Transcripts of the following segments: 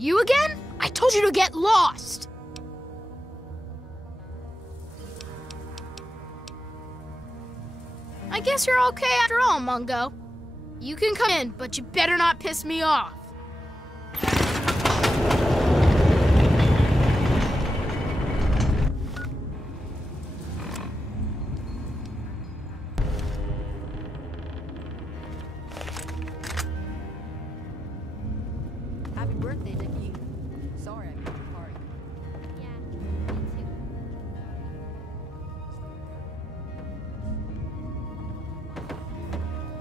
You again? I told you to get lost! I guess you're okay after all, Mungo. You can come in, but you better not piss me off. Happy birthday, Dickie. Sorry I missed the party. Yeah, me too.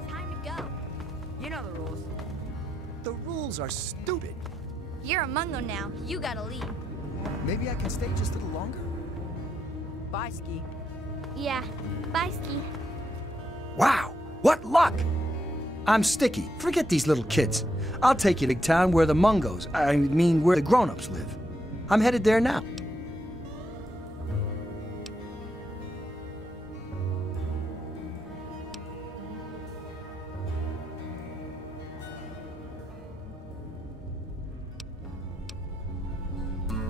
Time to go. You know the rules. The rules are stupid. You're a Mungo now. You gotta leave. Maybe I can stay just a little longer? Bye, Ski. Yeah. Bye, Ski. Wow, what luck! I'm Sticky. Forget these little kids. I'll take you to town where the Mungos, where the grown-ups live. I'm headed there now.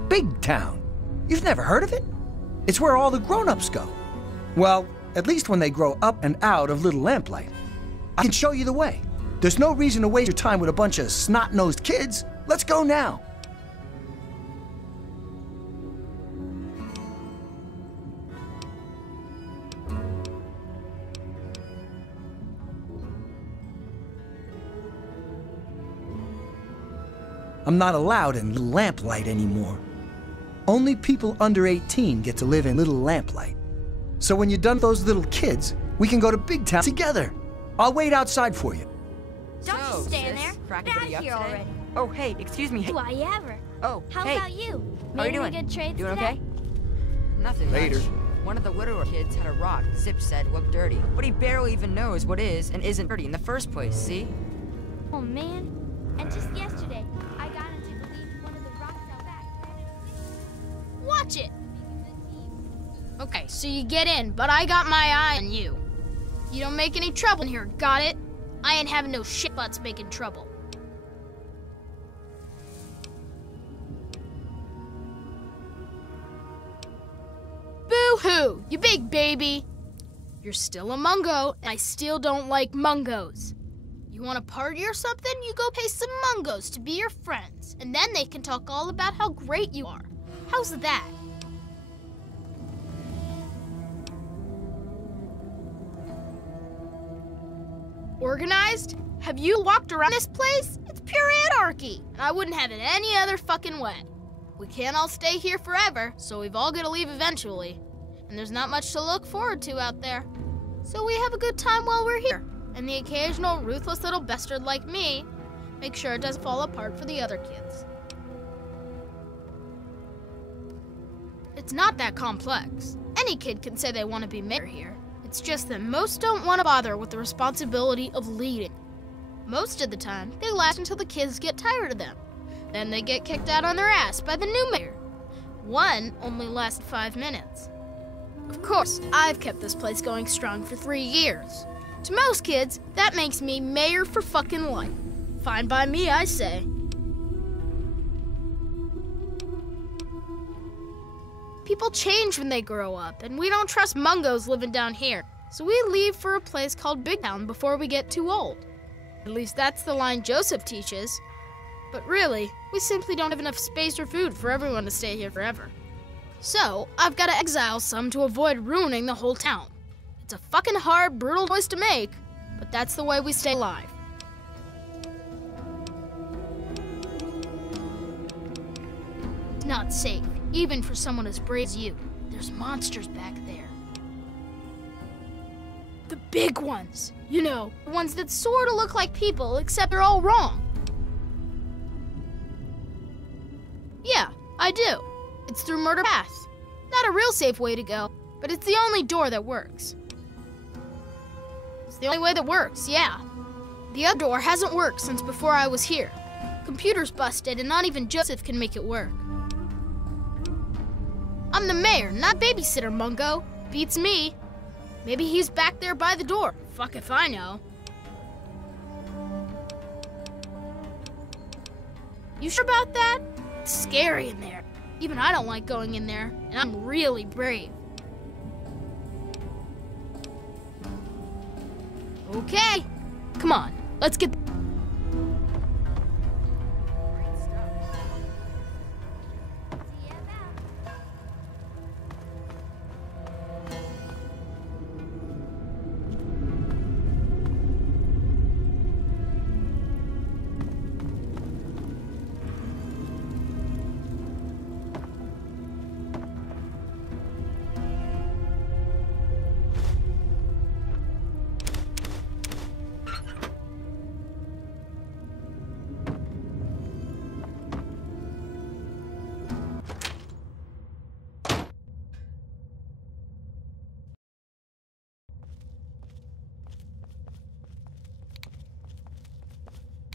Big Town. You've never heard of it? It's where all the grown-ups go. Well, at least when they grow up and out of Little Lamplight. I can show you the way. There's no reason to waste your time with a bunch of snot-nosed kids. Let's go now. I'm not allowed in Little Lamplight anymore. Only people under 18 get to live in Little Lamplight. So when you're done with those little kids, we can go to Big Town together. I'll wait outside for you. Don't just stand sis, there. cracking Get out pretty of up here today? already. Oh, hey, excuse me. Hey. Why ever? Oh, How hey. about you? How are you Made any doing? good trades Doing today? okay? Nothing Later. much. One of the widower kids had a rock Zip said looked dirty, but he barely even knows what is and isn't dirty in the first place, see? Oh, man. And just yesterday, I got him to believe one of the rocks out back. Watch it! Okay, so you get in, but I got my eye on you. You don't make any trouble in here, got it? I ain't having no shit butts making trouble. Boo-hoo, you big baby. You're still a Mungo, and I still don't like Mungos. You want to party or something? You go pay some Mungos to be your friends, and then they can talk all about how great you are. How's that? Organized? Have you walked around this place? It's pure anarchy, and I wouldn't have it any other fucking way. We can't all stay here forever, so we've all got to leave eventually. And there's not much to look forward to out there. So we have a good time while we're here. And the occasional ruthless little bastard like me, make sure it doesn't fall apart for the other kids. It's not that complex. Any kid can say they want to be mayor here. It's just that most don't want to bother with the responsibility of leading. Most of the time, they last until the kids get tired of them. Then they get kicked out on their ass by the new mayor. One only lasts 5 minutes. Of course, I've kept this place going strong for 3 years. To most kids, that makes me mayor for fucking life. Fine by me, I say. People change when they grow up, and we don't trust Mungos living down here. So we leave for a place called Big Town before we get too old. At least that's the line Joseph teaches. But really, we simply don't have enough space or food for everyone to stay here forever. So, I've got to exile some to avoid ruining the whole town. It's a fucking hard, brutal choice to make, but that's the way we stay alive. It's not safe, even for someone as brave as you. There's monsters back there. The big ones. You know, the ones that sort of look like people, except they're all wrong. Yeah, I do. It's through Murder Path. Not a real safe way to go, but it's the only door that works. It's the only way that works, yeah. The other door hasn't worked since before I was here. Computer's busted and not even Joseph can make it work. I'm the mayor, not babysitter, Mungo. Beats me. Maybe he's back there by the door. Fuck if I know. You sure about that? It's scary in there. Even I don't like going in there, and I'm really brave. Okay, come on, let's get...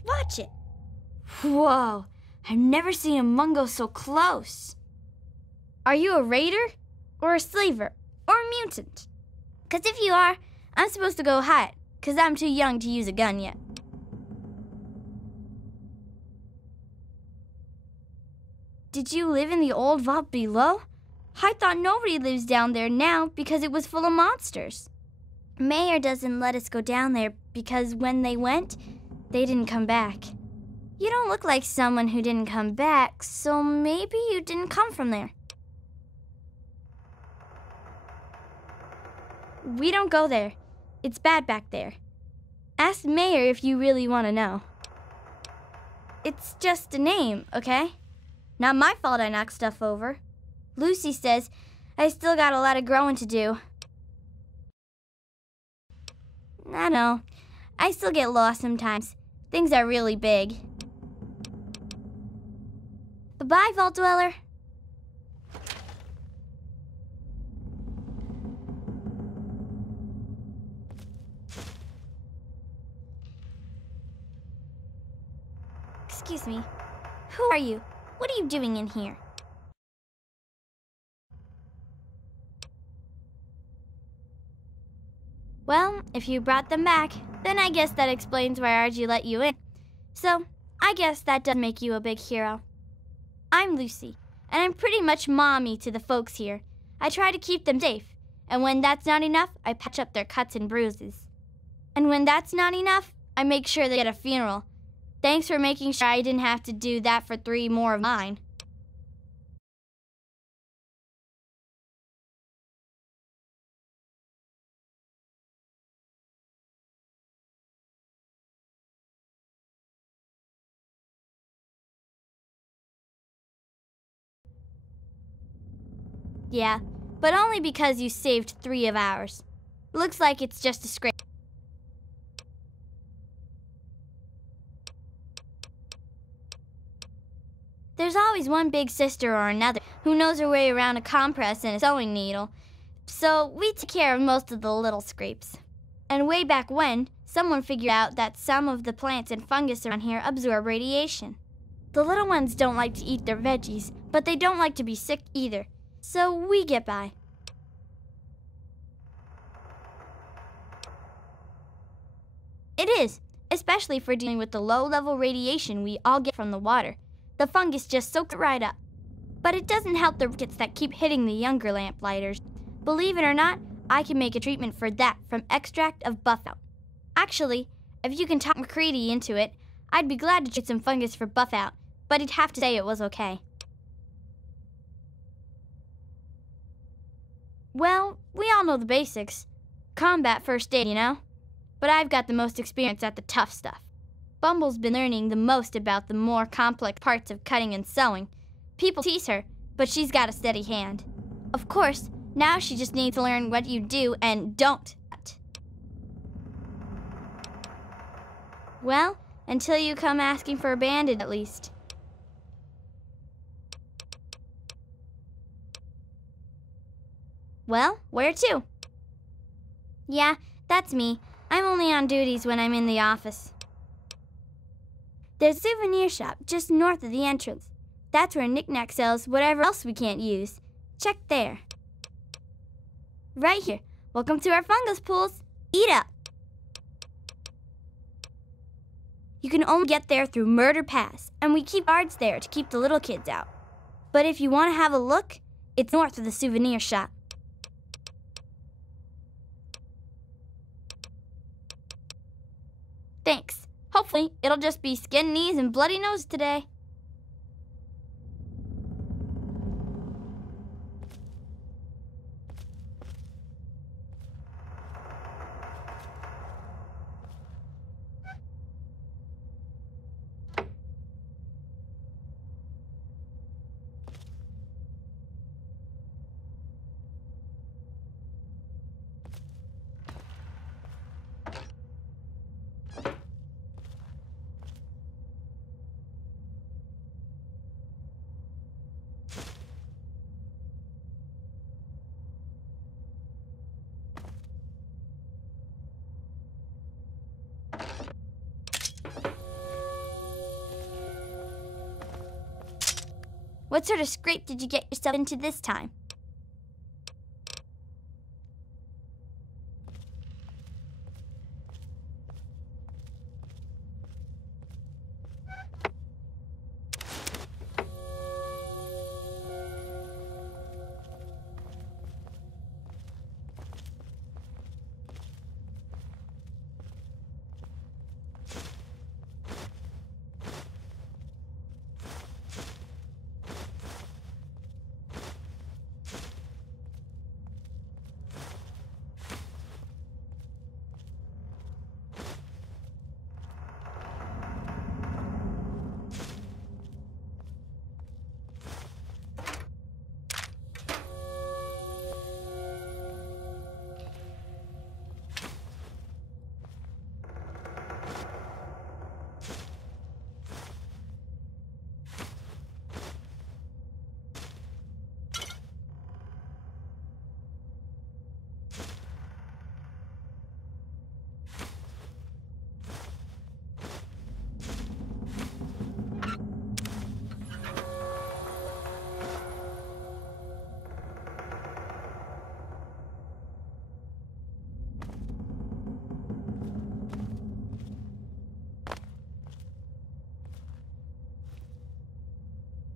Watch it. Whoa, I've never seen a mungo so close. Are you a raider, or a slaver, or a mutant? 'Cause if you are, I'm supposed to go hide, 'cause I'm too young to use a gun yet. Did you live in the old vault below? I thought nobody lives down there now because it was full of monsters. Mayor doesn't let us go down there because when they went, they didn't come back. You don't look like someone who didn't come back, so maybe you didn't come from there. We don't go there. It's bad back there. Ask Mayor if you really want to know. It's just a name, okay? Not my fault I knocked stuff over. Lucy says I still got a lot of growing to do. I know. I still get lost sometimes. Things are really big. Bye-bye, Vault Dweller. Excuse me. Who are you? What are you doing in here? Well, if you brought them back, then I guess that explains why Archie let you in. So, I guess that does make you a big hero. I'm Lucy, and I'm pretty much mommy to the folks here. I try to keep them safe, and when that's not enough, I patch up their cuts and bruises. And when that's not enough, I make sure they get a funeral. Thanks for making sure I didn't have to do that for 3 more of mine. Yeah, but only because you saved 3 of ours. Looks like it's just a scrape. There's always one big sister or another who knows her way around a compress and a sewing needle, so we take care of most of the little scrapes. And way back when, someone figured out that some of the plants and fungus around here absorb radiation. The little ones don't like to eat their veggies, but they don't like to be sick either, so we get by. It is, especially for dealing with the low-level radiation we all get from the water. The fungus just soaks it right up. But it doesn't help the rickets that keep hitting the younger lamplighters. Believe it or not, I can make a treatment for that from extract of buffout. Actually, if you can talk MacCready into it, I'd be glad to treat some fungus for buffout, but he'd have to say it was okay. Well, we all know the basics. Combat first aid, you know? But I've got the most experience at the tough stuff. Bumble's been learning the most about the more complex parts of cutting and sewing. People tease her, but she's got a steady hand. Of course, now she just needs to learn what you do and don't cut. Well, until you come asking for a bandage at least. Well, where to? Yeah, that's me. I'm only on duties when I'm in the office. There's a souvenir shop just north of the entrance. That's where Knick-Knack sells whatever else we can't use. Check there. Right here. Welcome to our fungus pools. Eat up. You can only get there through Murder Pass, and we keep guards there to keep the little kids out. But if you want to have a look, it's north of the souvenir shop. Thanks. Hopefully, it'll just be skinned knees and bloody nose today. What sort of scrape did you get yourself into this time?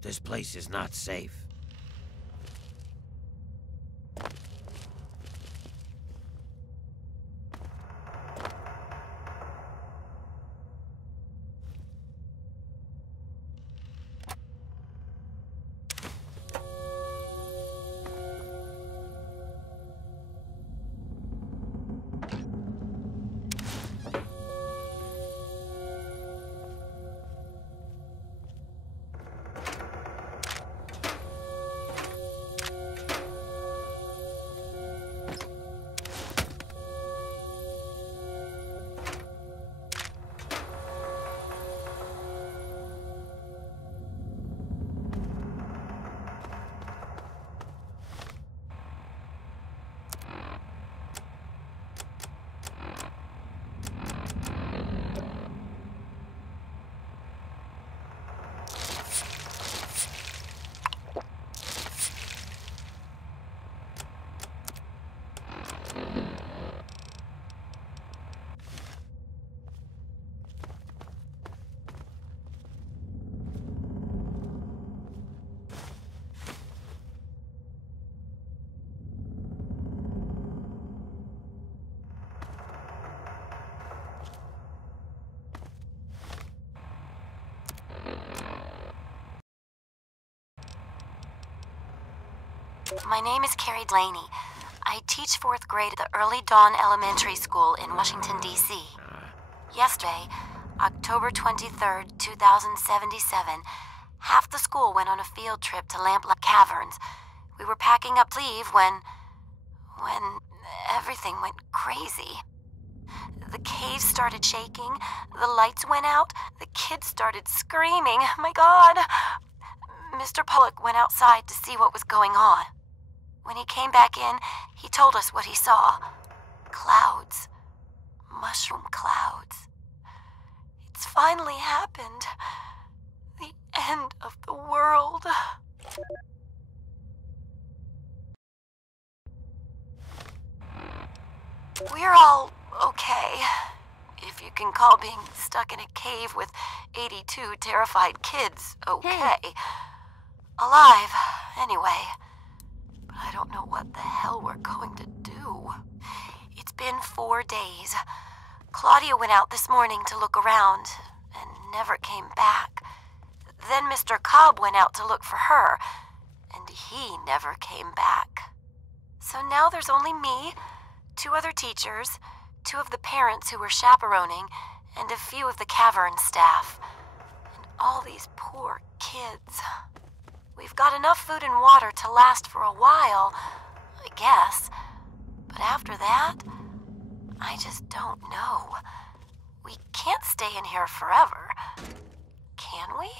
This place is not safe. My name is Carrie Delaney. I teach 4th grade at the Early Dawn Elementary School in Washington, D.C. Yesterday, October 23rd, 2077, half the school went on a field trip to Lamplight Caverns. We were packing up to leave when everything went crazy. The cave started shaking, the lights went out, the kids started screaming. My God! Mr. Pollock went outside to see what was going on. When he came back in, he told us what he saw. Clouds. Mushroom clouds. It's finally happened. The end of the world. We're all okay. If you can call being stuck in a cave with 82 terrified kids okay. Hey. Alive, anyway. But I don't know what the hell we're going to do. It's been 4 days. Claudia went out this morning to look around and never came back. Then Mr. Cobb went out to look for her, and he never came back. So now there's only me, 2 other teachers, 2 of the parents who were chaperoning, and a few of the cavern staff. And all these poor kids. We've got enough food and water to last for a while, I guess. But after that, I just don't know. We can't stay in here forever. Can we?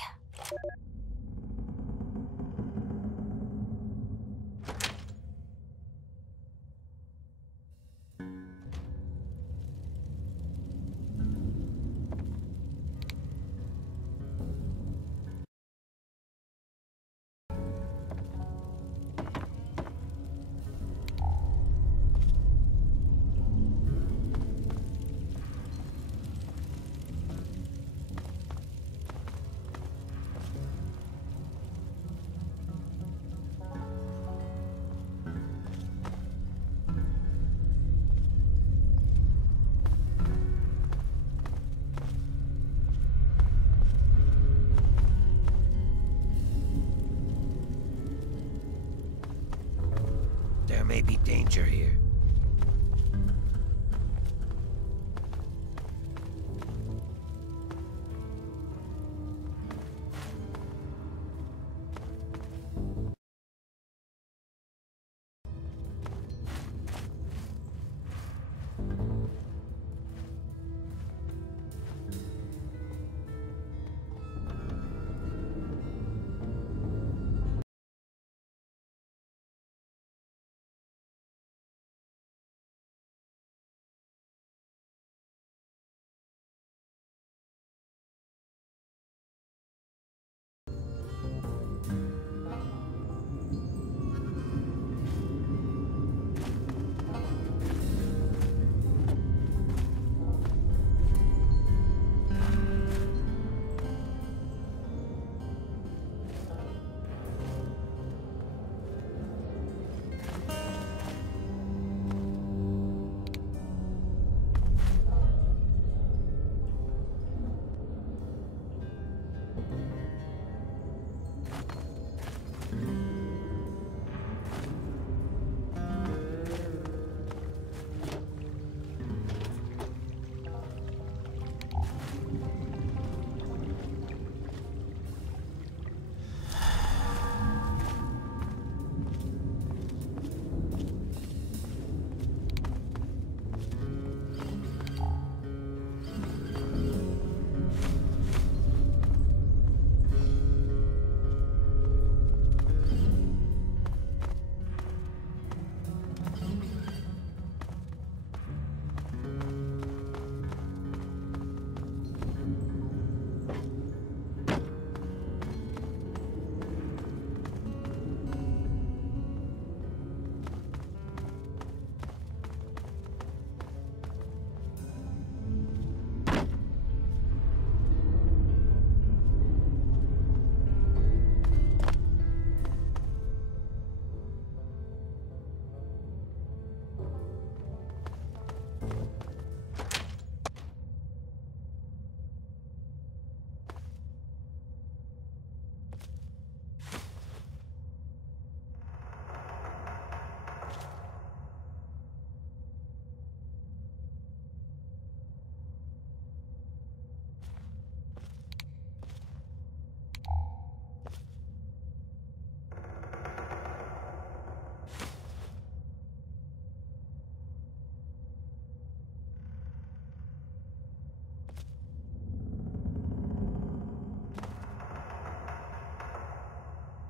There may be danger here.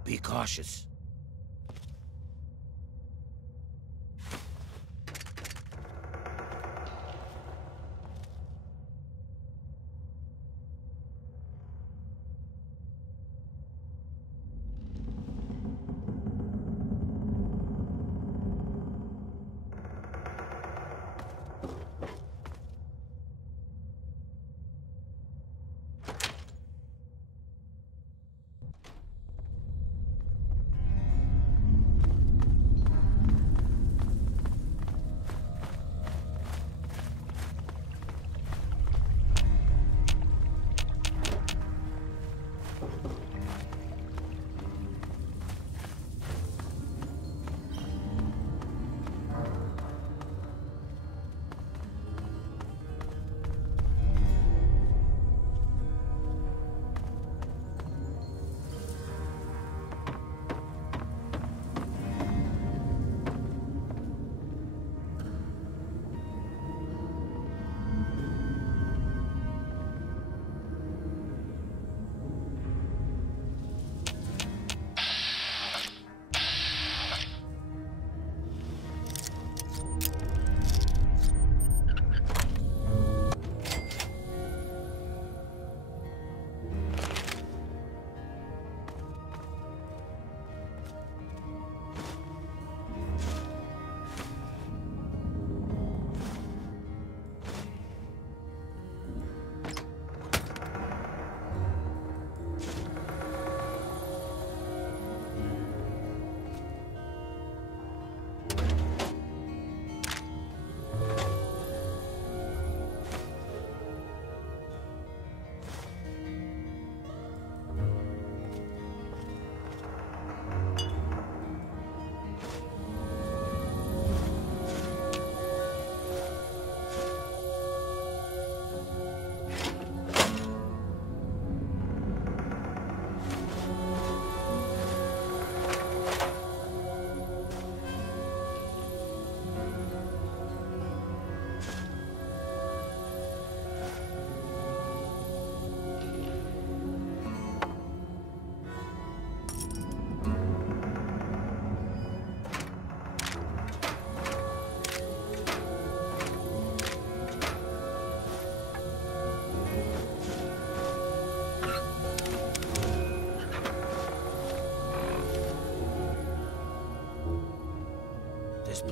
Be cautious.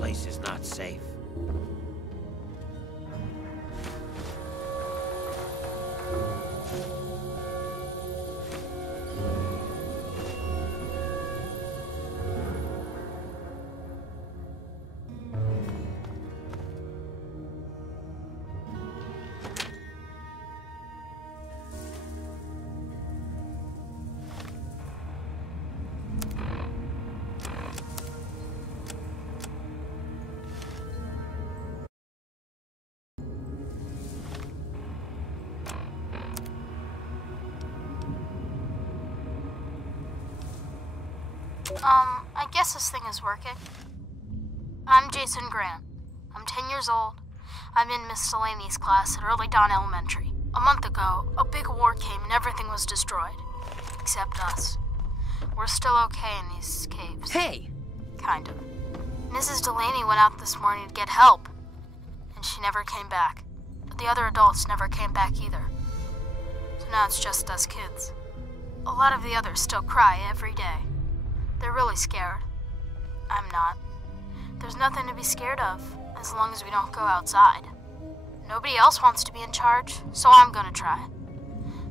place is not safe. I guess this thing is working. I'm Jason Grant. I'm 10 years old. I'm in Miss Delaney's class at Early Dawn Elementary. A month ago, a big war came and everything was destroyed. Except us. We're still okay in these caves. Hey! Kind of. Mrs. Delaney went out this morning to get help, and she never came back. But the other adults never came back either. So now it's just us kids. A lot of the others still cry every day. They're really scared. I'm not. There's nothing to be scared of, as long as we don't go outside. Nobody else wants to be in charge, so I'm gonna try.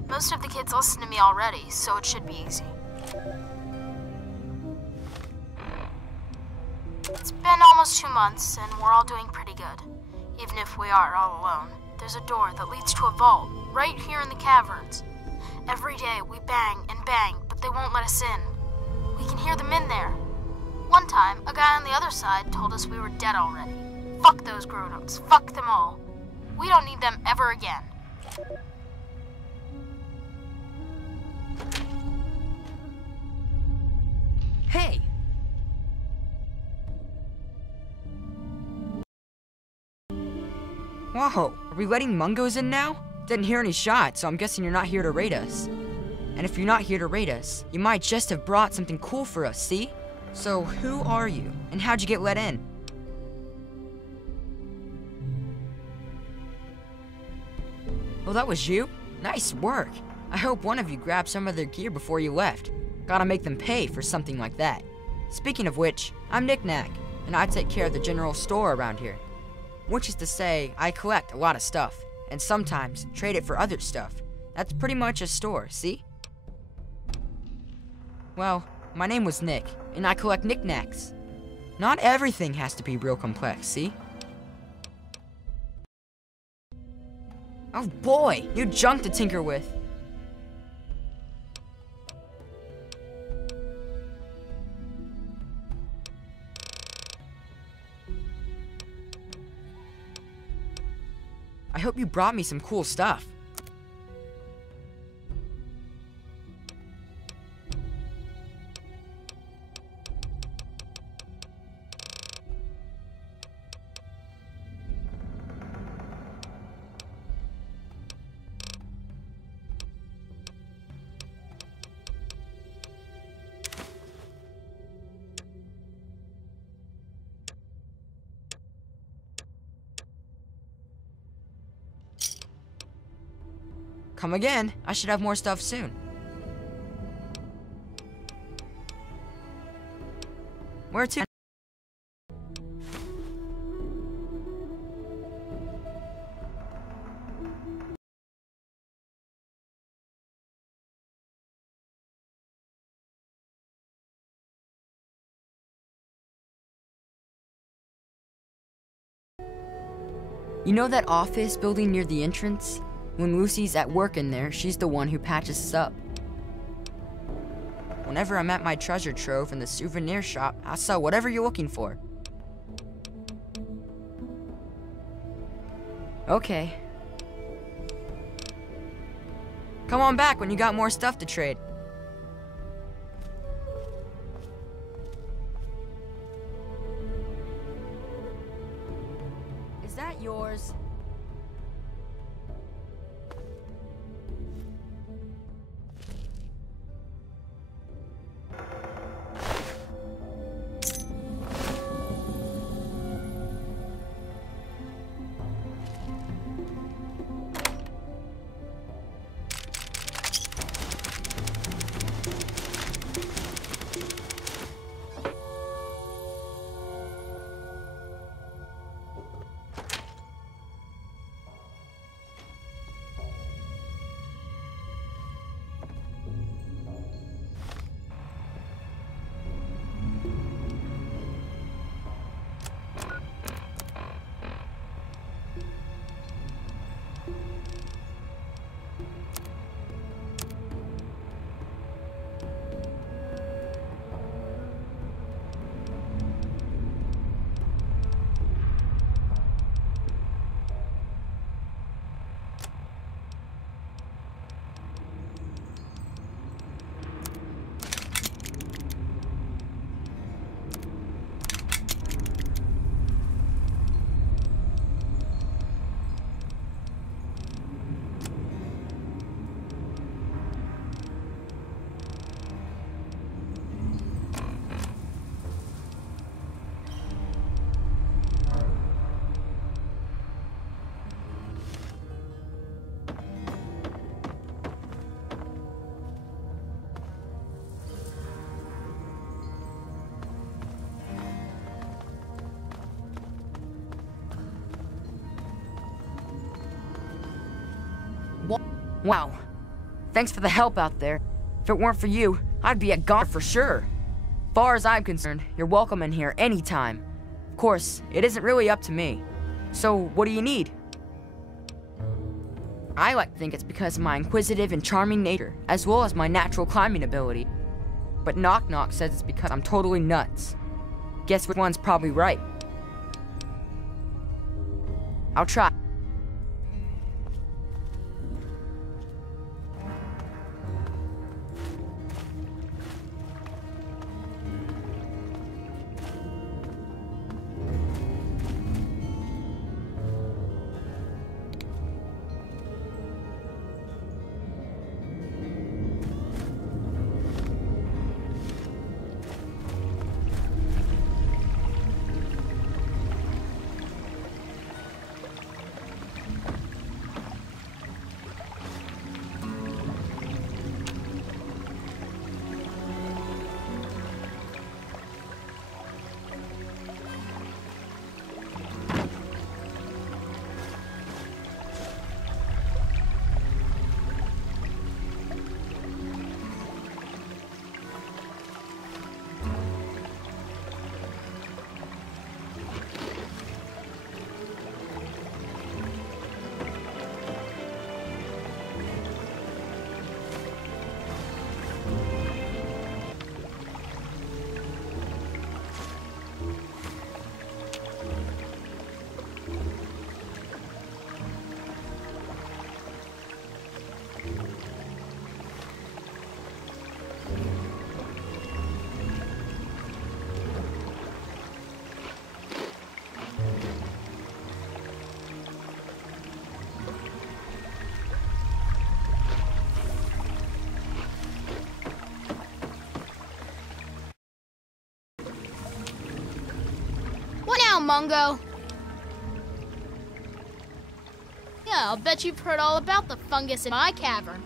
Most of the kids listen to me already, so it should be easy. It's been almost 2 months, and we're all doing pretty good. Even if we are all alone, there's a door that leads to a vault, right here in the caverns. Every day we bang and bang, but they won't let us in. We can hear them in there. One time, a guy on the other side told us we were dead already. Fuck those grown-ups. Fuck them all. We don't need them ever again. Hey! Whoa, are we letting Mungos in now? Didn't hear any shots, so I'm guessing you're not here to raid us. And if you're not here to raid us, you might just have brought something cool for us, see? So who are you, and how'd you get let in? Oh, that was you? Nice work. I hope one of you grabbed some of their gear before you left. Gotta make them pay for something like that. Speaking of which, I'm Knick-Knack, and I take care of the general store around here. Which is to say, I collect a lot of stuff, and sometimes trade it for other stuff. That's pretty much a store, see? Well, my name was Nick, and I collect knickknacks. Not everything has to be real complex, see? Oh boy, new junk to tinker with. I hope you brought me some cool stuff. Come again. I should have more stuff soon. Where to? You know that office building near the entrance? When Lucy's at work in there, she's the one who patches us up. Whenever I'm at my treasure trove in the souvenir shop, I'll sell whatever you're looking for. Okay. Come on back when you got more stuff to trade. Is that yours? Wow. Thanks for the help out there. If it weren't for you, I'd be a goner for sure. Far as I'm concerned, you're welcome in here anytime. Of course, it isn't really up to me. So, what do you need? I like to think it's because of my inquisitive and charming nature, as well as my natural climbing ability. But Knock Knock says it's because I'm totally nuts. Guess which one's probably right. I'll try. Mungo. Yeah, I'll bet you've heard all about the fungus in my cavern.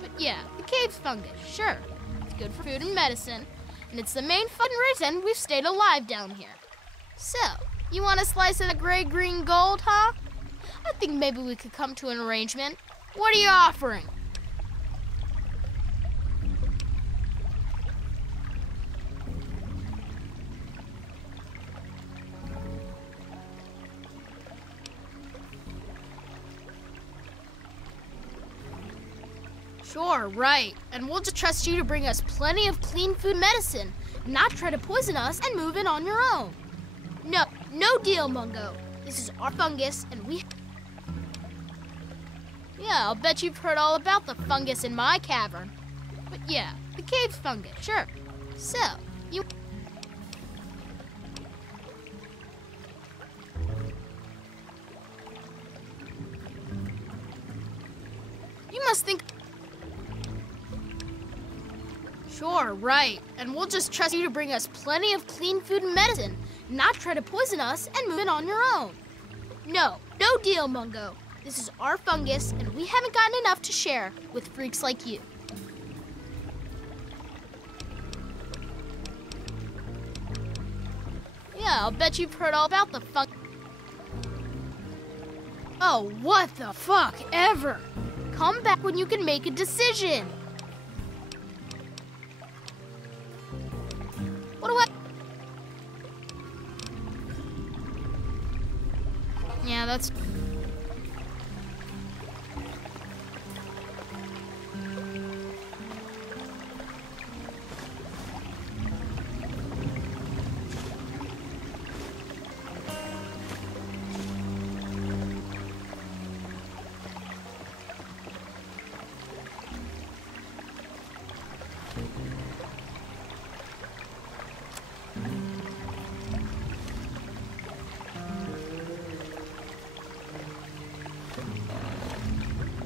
But yeah, the cave's fungus, sure. It's good for food and medicine, and it's the main fun reason we've stayed alive down here. So, you want a slice of the gray-green gold, huh? I think maybe we could come to an arrangement. What are you offering? Sure, right. And we'll just trust you to bring us plenty of clean food medicine, not try to poison us and move in on your own. No deal, Mungo. This is our fungus, and we... Yeah, I'll bet you've heard all about the fungus in my cavern. But yeah, the cave's fungus, sure. So, you... You must think... Sure, right. And we'll just trust you to bring us plenty of clean food and medicine, not try to poison us and move in on your own. No deal, Mungo. This is our fungus, and we haven't gotten enough to share with freaks like you. Yeah, I'll bet you've heard all about the fungus. Oh, what the fuck ever. Come back when you can make a decision. What do I... Yeah, that's...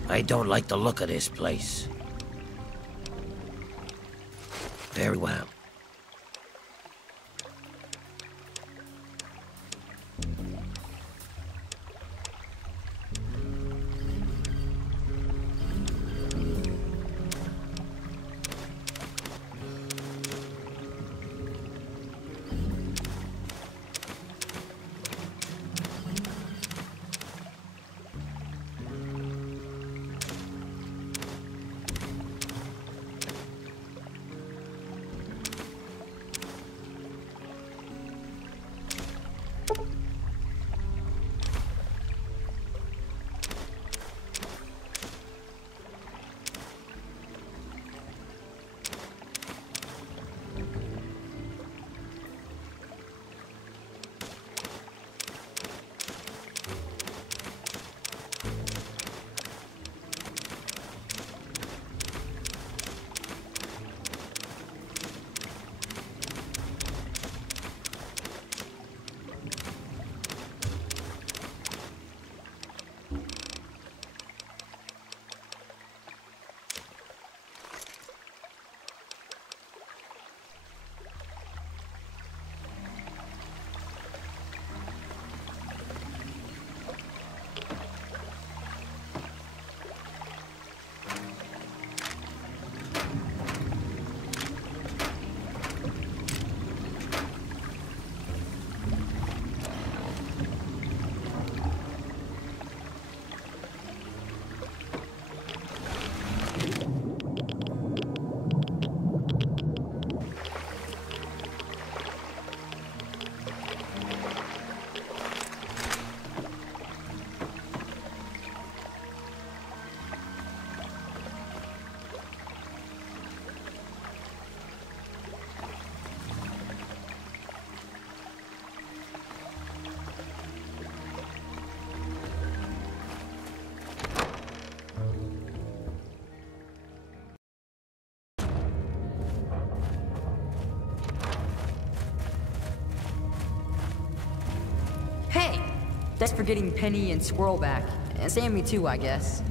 I don't like the look of this place. Very well. Thanks for getting Penny and Squirrel back. And Sammy too, I guess.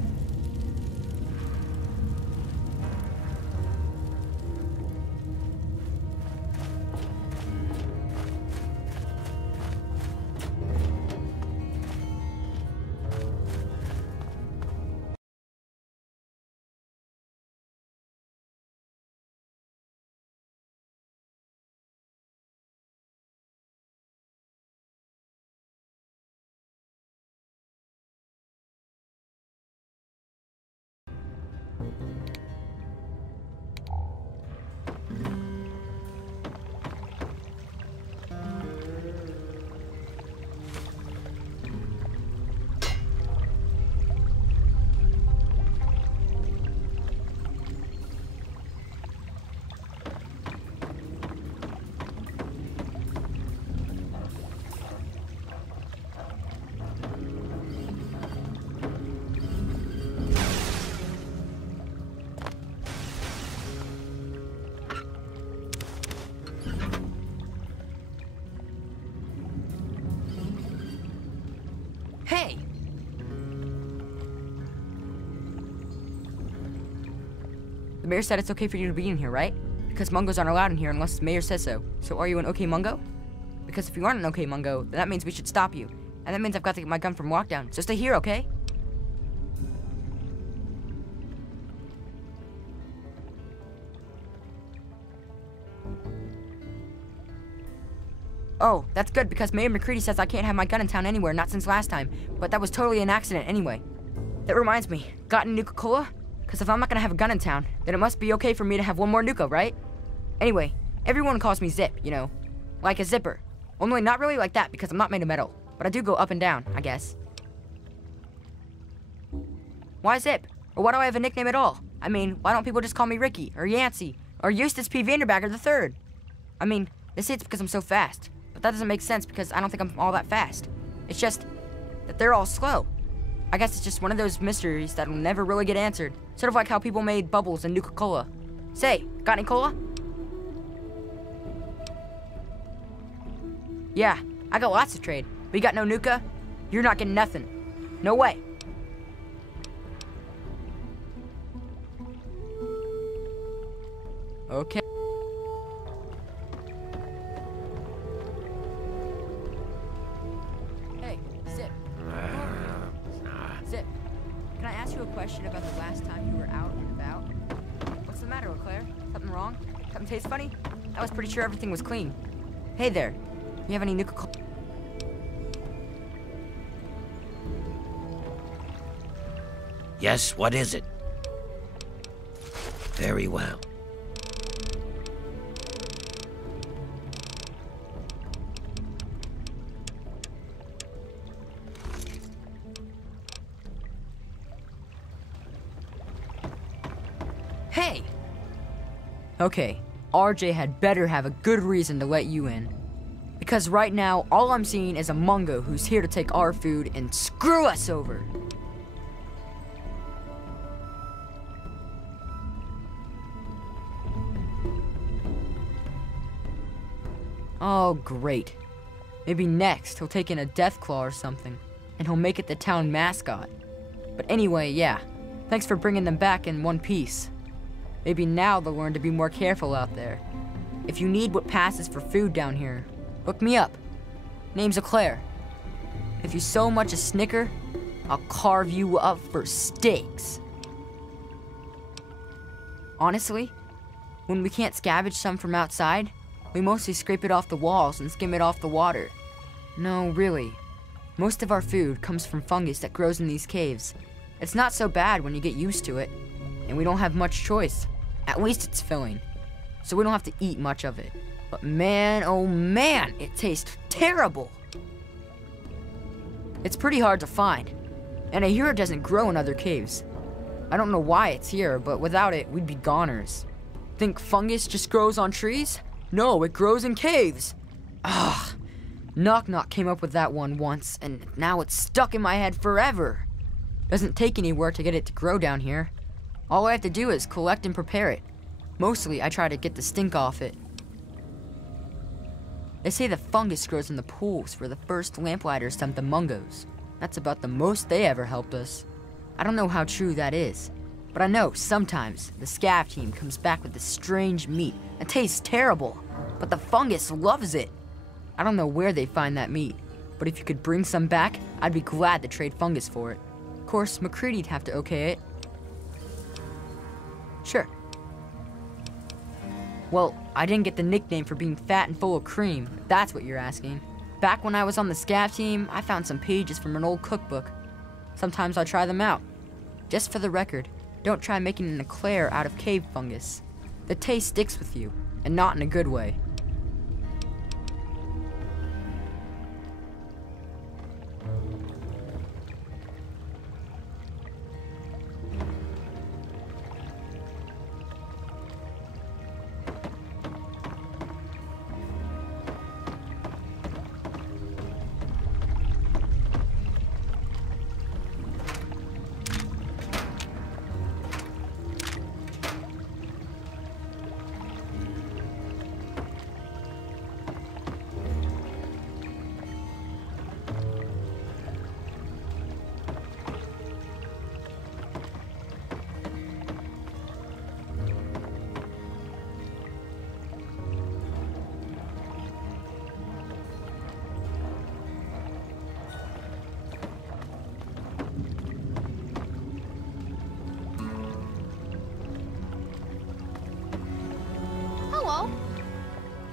Hey! The mayor said it's okay for you to be in here, right? Because Mungos aren't allowed in here unless the mayor says so. So are you an okay Mungo? Because if you aren't an okay Mungo, then that means we should stop you. And that means I've got to get my gun from lockdown. So stay here, okay? Oh, that's good, because Mayor MacCready says I can't have my gun in town anywhere, not since last time. But that was totally an accident anyway. That reminds me, got any Nuka-Cola? Because if I'm not gonna have a gun in town, then it must be okay for me to have one more Nuka, right? Anyway, everyone calls me Zip, you know. Like a zipper. Only not really like that, because I'm not made of metal. But I do go up and down, I guess. Why Zip? Or why do I have a nickname at all? I mean, why don't people just call me Ricky, or Yancey, or Eustace P. Vanderbagger III? I mean, they say it's because I'm so fast. But that doesn't make sense because I don't think I'm all that fast. It's just that they're all slow. I guess it's just one of those mysteries that'll never really get answered. Sort of like how people made Bubbles and Nuka-Cola. Say, got any cola? Yeah, I got lots to trade. But you got no Nuka? You're not getting nothing. No way. Okay. Zip, can I ask you a question about the last time you were out and about? What's the matter, Claire? Something wrong? Something tastes funny? I was pretty sure everything was clean. Hey there, you have any Nuka-Cola? Yes, what is it? Very well. Hey! Okay, RJ had better have a good reason to let you in. Because right now, all I'm seeing is a Mungo who's here to take our food and screw us over. Oh, great. Maybe next he'll take in a Deathclaw or something, and he'll make it the town mascot. But anyway, yeah, thanks for bringing them back in one piece. Maybe now they'll learn to be more careful out there. If you need what passes for food down here, look me up. Name's Claire. If you so much as snicker, I'll carve you up for steaks. Honestly, when we can't scavenge some from outside, we mostly scrape it off the walls and skim it off the water. No, really. Most of our food comes from fungus that grows in these caves. It's not so bad when you get used to it, and we don't have much choice. At least it's filling, so we don't have to eat much of it. But man, oh man, it tastes terrible. It's pretty hard to find, and I hear it doesn't grow in other caves. I don't know why it's here, but without it, we'd be goners. Think fungus just grows on trees? No, it grows in caves. Ugh. Knock Knock came up with that one once, and now it's stuck in my head forever. Doesn't take any work to get it to grow down here. All I have to do is collect and prepare it. Mostly, I try to get the stink off it. They say the fungus grows in the pools where the first lamplighters dumped the mungos. That's about the most they ever helped us. I don't know how true that is, but I know sometimes the scav team comes back with this strange meat that tastes terrible, but the fungus loves it. I don't know where they find that meat, but if you could bring some back, I'd be glad to trade fungus for it. Of course, MacCready'd have to okay it. Sure. Well, I didn't get the nickname for being fat and full of cream, if that's what you're asking. Back when I was on the scav team, I found some pages from an old cookbook. Sometimes I try them out. Just for the record, don't try making an eclair out of cave fungus. The taste sticks with you, and not in a good way.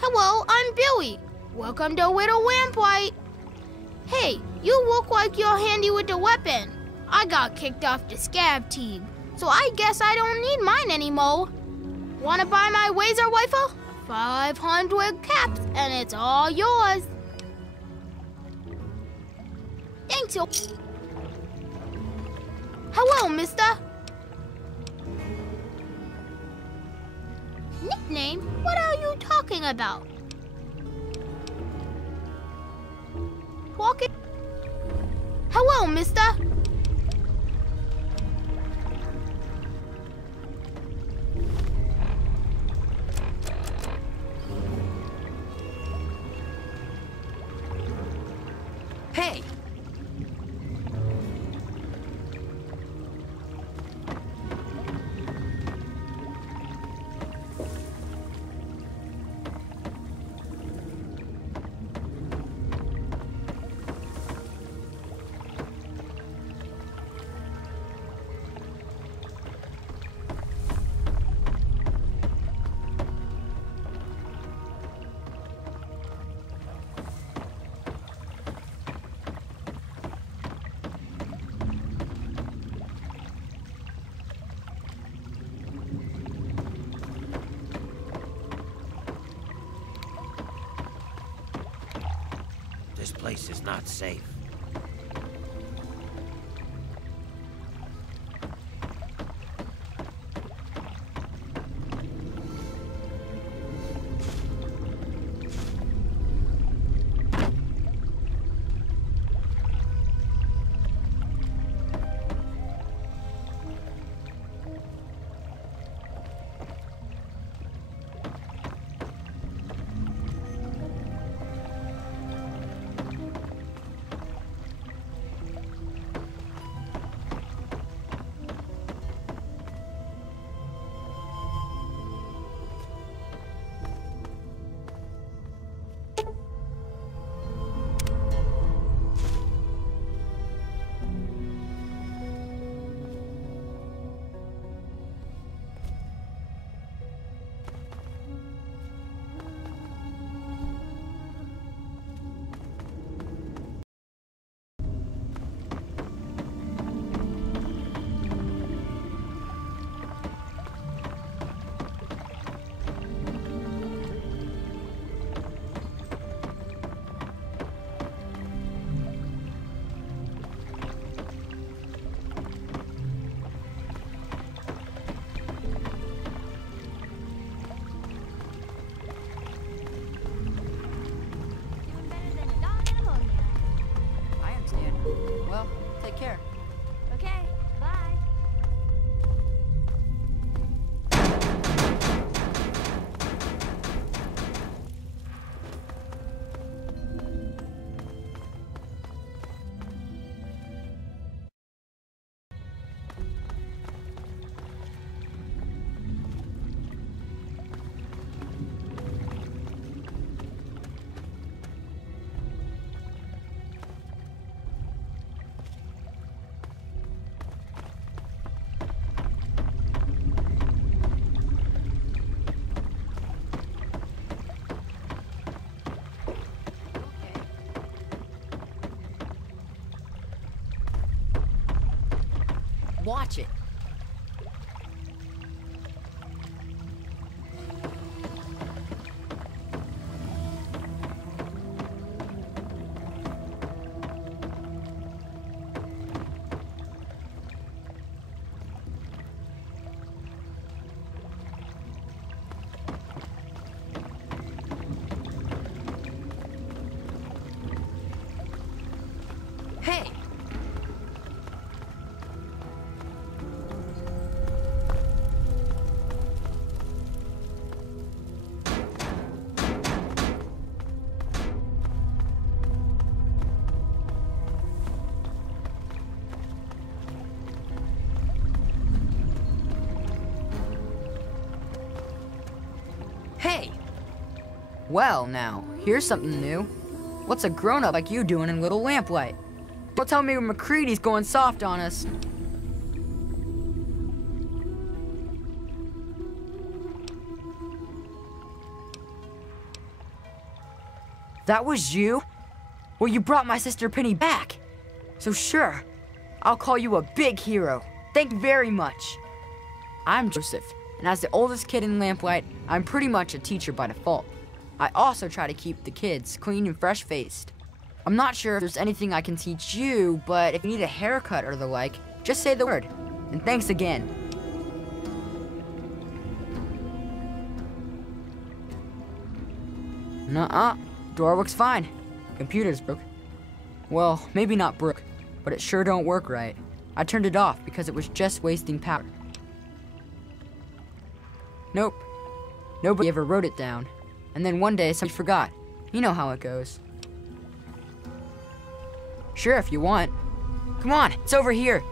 Hello, I'm Billy. Welcome to Little Lamplight. Hey, you look like you're handy with the weapon. I got kicked off the scav team, so I guess I don't need mine anymore. Wanna buy my laser rifle? 500 caps, and it's all yours. Thanks, you. Hello, mister. Nickname? What are you talking about? Walking. Hello, mister. Hey! This place is not safe. Well, take care. Okay, bye. watch it. Hey! Hey! Well, now, here's something new. What's a grown-up like you doing in Little Lamplight? Don't tell me MacCready's going soft on us. That was you? Well, you brought my sister Penny back. So sure, I'll call you a big hero. Thank you very much. I'm Joseph, and as the oldest kid in Lamplight, I'm pretty much a teacher by default. I also try to keep the kids clean and fresh-faced. I'm not sure if there's anything I can teach you, but if you need a haircut or the like, just say the word. And thanks again. Nuh-uh. Door looks fine. Computer's broke. Well, maybe not broke, but it sure don't work right. I turned it off because it was just wasting power. Nope. Nobody ever wrote it down. And then one day somebody forgot. You know how it goes. Sure, if you want. Come on, it's over here.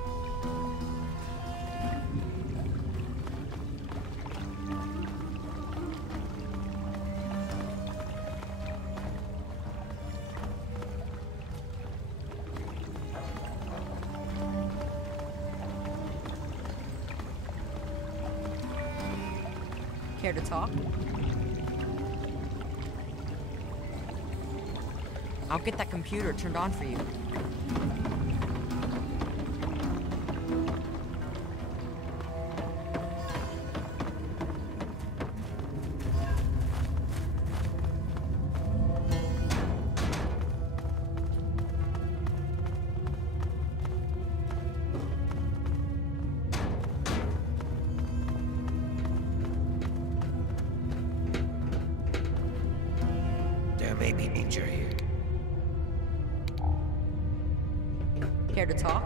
Care to talk? I'll get that computer turned on for you. There may be danger here. Care to talk?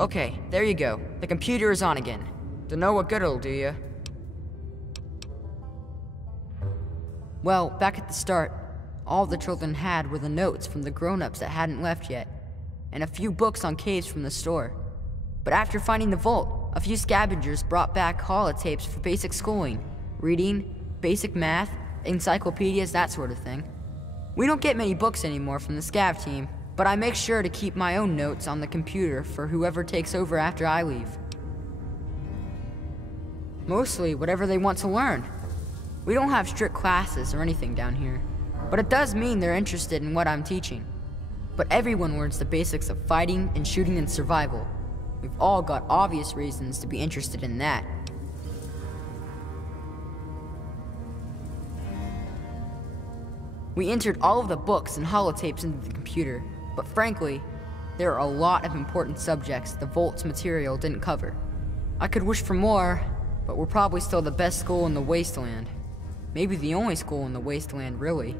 Okay, there you go. The computer is on again. Don't know what good it'll do you. Well, back at the start, all the children had were the notes from the grown-ups that hadn't left yet, and a few books on caves from the store. But after finding the vault, a few scavengers brought back holotapes for basic schooling, reading, basic math, encyclopedias, that sort of thing. We don't get many books anymore from the scav team, but I make sure to keep my own notes on the computer for whoever takes over after I leave. Mostly whatever they want to learn. We don't have strict classes or anything down here, but it does mean they're interested in what I'm teaching. But everyone learns the basics of fighting and shooting and survival. We've all got obvious reasons to be interested in that. We entered all of the books and holotapes into the computer, but frankly, there are a lot of important subjects the Vault's material didn't cover. I could wish for more, but we're probably still the best school in the Wasteland. Maybe the only school in the Wasteland, really.